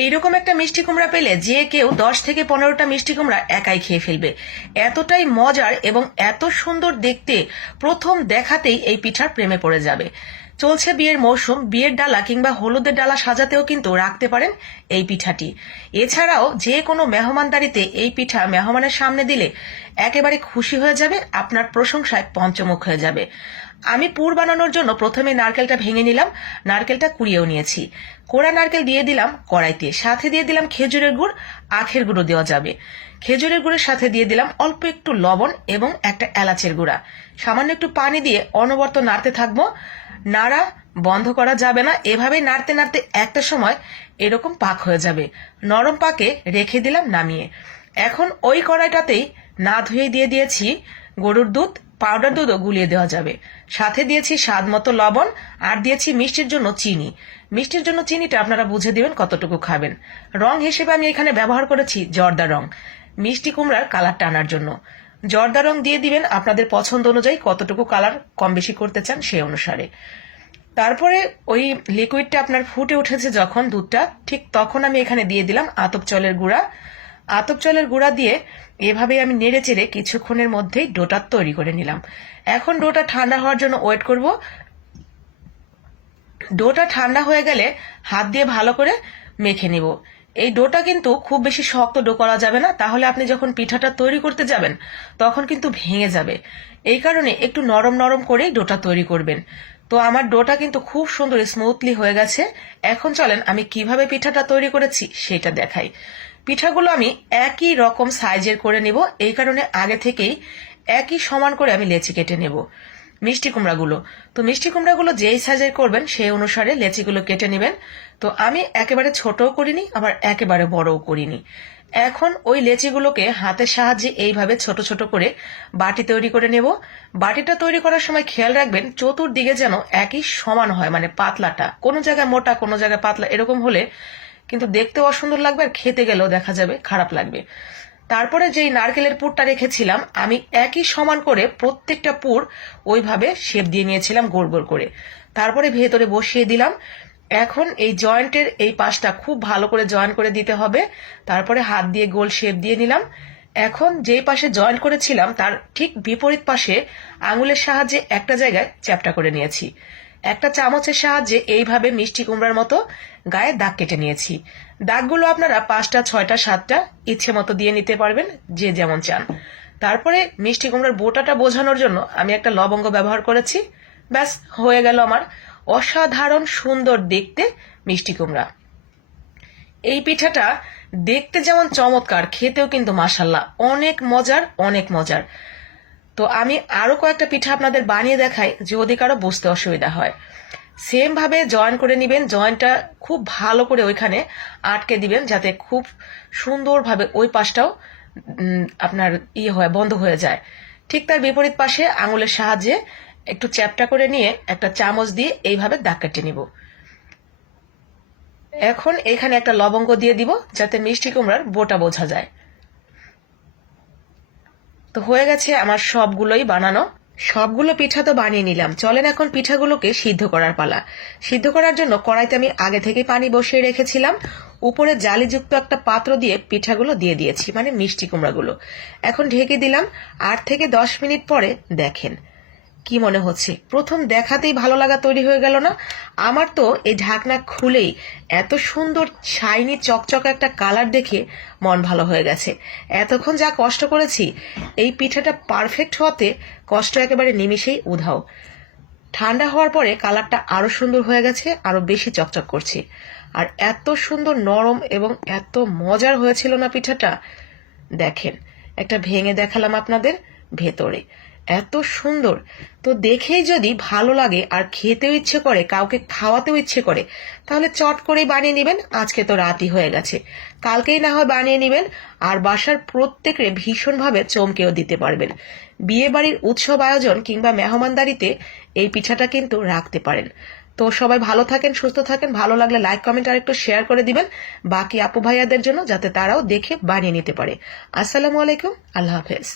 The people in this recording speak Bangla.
এইরকম একটা মিষ্টি কুমড়া পেলে যে কেউ 10 থেকে 15টা মিষ্টি কুমড়া একাই খেয়ে ফেলবে। এতটাই মজার এবং এত সুন্দর দেখতে, প্রথম দেখাতেই এই পিঠার প্রেমে পড়ে যাবে। চলছে বিয়ের মৌসুম, বিয়ের ডালা কিংবা হলুদের ডালা সাজাতেও কিন্তু রাখতে পারেন এই পিঠাটি। এছাড়াও যে কোনো মেহমানদারিতে এই পিঠা মেহমানের সামনে দিলে একেবারে খুশি হয়ে যাবে, আপনার প্রশংসায় পঞ্চমুখ হয়ে যাবে। আমি পুর বানানোর জন্য প্রথমে নারকেলটা ভেঙে নিলাম, নারকেলটা কুড়িয়েও নিয়েছি। কোড়া নারকেল দিয়ে দিলাম কড়াইতে, সাথে দিয়ে দিলাম খেজুরের গুড়, আখের গুঁড়ো দেওয়া যাবে। খেজুরের গুড়ের সাথে দিয়ে দিলাম অল্প একটু লবণ এবং একটা এলাচের গুঁড়া। সামান্য একটু পানি দিয়ে অনবরত নাড়তে থাকবো। নাড়া বন্ধ করা যাবে না, এভাবে নাড়তে নাড়তে একটা সময় এরকম পাক হয়ে যাবে। নরম পাকে রেখে দিলাম নামিয়ে। এখন ওই কড়াইটাতেই না ধুয়ে দিয়ে দিয়েছি গরুর দুধ, পাউডার দুধও গুলিয়ে দেওয়া যাবে। সাথে দিয়েছি স্বাদ মতো লবণ, আর দিয়েছি মিষ্টির জন্য চিনি। মিষ্টির জন্য চিনিটা আপনারা বুঝে দিবেন কতটুকু খাবেন। রং হিসেবে আমি এখানে ব্যবহার করেছি জর্দা রং, মিষ্টি কুমড়ার কালারটা আনার জন্য। জর্দা রং দিয়ে দিবেন আপনাদের পছন্দ অনুযায়ী, কতটুকু কালার কম বেশি করতে চান সেই অনুসারে। তারপরে ওই লিকুইডটা আপনার ফুটে উঠেছে যখন দুধটা, ঠিক তখন আমি এখানে দিয়ে দিলাম আতপ চালের গুঁড়া। আতপ চালের গুঁড়া দিয়ে এভাবে আমি নেড়ে চেড়ে কিছুক্ষণের মধ্যেই ডোটা তৈরি করে নিলাম। এখন ডোটা ঠান্ডা হওয়ার জন্য ওয়েট করব। ডোটা ঠান্ডা হয়ে গেলে হাত দিয়ে ভালো করে মেখে নিব। এই ডোটা কিন্তু খুব বেশি শক্ত ডো করা যাবে না, তাহলে আপনি যখন পিঠাটা তৈরি করতে যাবেন তখন কিন্তু ভেঙে যাবে। এই কারণে একটু নরম নরম করেই ডোটা তৈরি করবেন। তো আমার ডোটা কিন্তু খুব সুন্দর স্মুথলি হয়ে গেছে। এখন চলেন আমি কিভাবে পিঠাটা তৈরি করেছি সেটা দেখাই। পিঠাগুলো আমি একই রকম সাইজের করে নেব, এই কারণে আগে থেকেই একই সমান করে আমি লেচি কেটে নেব মিষ্টি কুমড়াগুলো। তো মিষ্টি কুমড়াগুলো যেই সাইজের করবেন সেই অনুসারে লেচিগুলো কেটে নেবেন। তো আমি একেবারে ছোটও করিনি, আবার একেবারে বড়ও করিনি। এখন ওই লেচিগুলোকে হাতের সাহায্যে এইভাবে ছোট ছোট করে বাটি তৈরি করে নেব। বাটিটা তৈরি করার সময় খেয়াল রাখবেন চতুর্দিকে যেন একই সমান হয়, মানে পাতলাটা কোনো জায়গায় মোটা কোনো জায়গায় পাতলা, এরকম হলে কিন্তু দেখতে অসুন্দর লাগবে আর খেতে গেলেও দেখা যাবে খারাপ লাগবে। তারপরে যেই নারকেলের পুরটা রেখেছিলাম আমি একই সমান করে প্রত্যেকটা পুর ওইভাবে শেপ দিয়ে নিয়েছিলাম গোল গোল করে। তারপরে ভেতরে বসিয়ে দিলাম। এখন এই জয়েন্টের এই পাশটা খুব ভালো করে জয়েন করে দিতে হবে। তারপরে হাত দিয়ে গোল শেপ দিয়ে নিলাম। এখন যেই পাশে জয়েন্ট করেছিলাম তার ঠিক বিপরীত পাশে আঙুলের সাহায্যে একটা জায়গায় চ্যাপটা করে নিয়েছি। একটা চামচের সাহায্যে এইভাবে মিষ্টি কুমড়ার মতো গায়ে দাগ কেটে নিয়েছি। দাগগুলো আপনারা 5টা 6টা 7টা ইচ্ছে মতো দিয়ে নিতে পারবেন, যে যেমন চান। তারপরে মিষ্টি কুমড়ার বোটাটা বোঝানোর জন্য আমি একটা লবঙ্গ ব্যবহার করেছি। ব্যাস হয়ে গেল আমার অসাধারণ সুন্দর দেখতে মিষ্টি কুমড়া। এই পিঠাটা দেখতে যেমন চমৎকার, খেতেও কিন্তু মাশাল্লাহ অনেক মজার, অনেক মজার। তো আমি আরো কয়েকটা পিঠা আপনাদের বানিয়ে দেখাই যদি কারো বুঝতে অসুবিধা হয়। সেম ভাবে জয়েন করে নিবেন, জয়েন্টটা খুব ভালো করে ওইখানে আটকে দিবেন যাতে খুব সুন্দরভাবে ওই পাশটাও আপনার হয় বন্ধ হয়ে যায়। ঠিক তার বিপরীত পাশে আঙুলের সাহায্যে একটু চ্যাপটা করে নিয়ে একটা চামচ দিয়ে এইভাবে দাগ কেটে নিব। এখন এখানে একটা লবঙ্গ দিয়ে দিব যাতে মিষ্টি কুমড়ার বোটা বোঝা যায়। তো হয়ে গেছে আমার সবগুলোই বানানো। সবগুলো পিঠা তো বানিয়ে নিলাম, চলেন এখন পিঠাগুলোকে সিদ্ধ করার পালা। সিদ্ধ করার জন্য কড়াইতে আমি আগে থেকে পানি বসিয়ে রেখেছিলাম। উপরে জালিযুক্ত একটা পাত্র দিয়ে পিঠাগুলো দিয়ে দিয়েছি, মানে মিষ্টি কুমড়াগুলো। এখন ঢেকে দিলাম। 8 থেকে 10 মিনিট পরে দেখেন কি মনে হচ্ছে, প্রথম দেখাতেই ভালো লাগা তৈরি হয়ে গেল না? আমার তো এই ঢাকনা খুলেই এত সুন্দর শাইনি চকচকে একটা কালার দেখে মন ভালো হয়ে গেছে। এতক্ষণ যা কষ্ট করেছি এই পিঠাটা পারফেক্ট হওয়াতে কষ্ট একেবারে নিমিষেই উধাও। ঠান্ডা হওয়ার পরে কালারটা আরো সুন্দর হয়ে গেছে, আরো বেশি চকচক করছে। আর এত সুন্দর নরম এবং এত মজার হয়েছিল না পিঠাটা, দেখেন একটা ভেঙে দেখালাম আপনাদের ভেতরে, এত সুন্দর। তো দেখেই যদি ভালো লাগে আর খেতেও ইচ্ছে করে, কাউকে খাওয়াতেও ইচ্ছে করে, তাহলে চট করেই বানিয়ে নেবেন। আজকে তো রাতই হয়ে গেছে, কালকেই না হয় বানিয়ে নেবেন। আর বাসার প্রত্যেকে ভীষণভাবে চমকেও দিতে পারবেন। বিয়ে বাড়ির উৎসব আয়োজন কিংবা মেহমানদারিতে এই পিঠাটা কিন্তু রাখতে পারেন। তো সবাই ভালো থাকেন, সুস্থ থাকেন। ভালো লাগলে লাইক কমেন্ট আর একটু শেয়ার করে দিবেন বাকি আপু ভাইয়াদের জন্য, যাতে তারাও দেখে বানিয়ে নিতে পারে। আসসালামু আলাইকুম, আল্লাহ হাফেজ।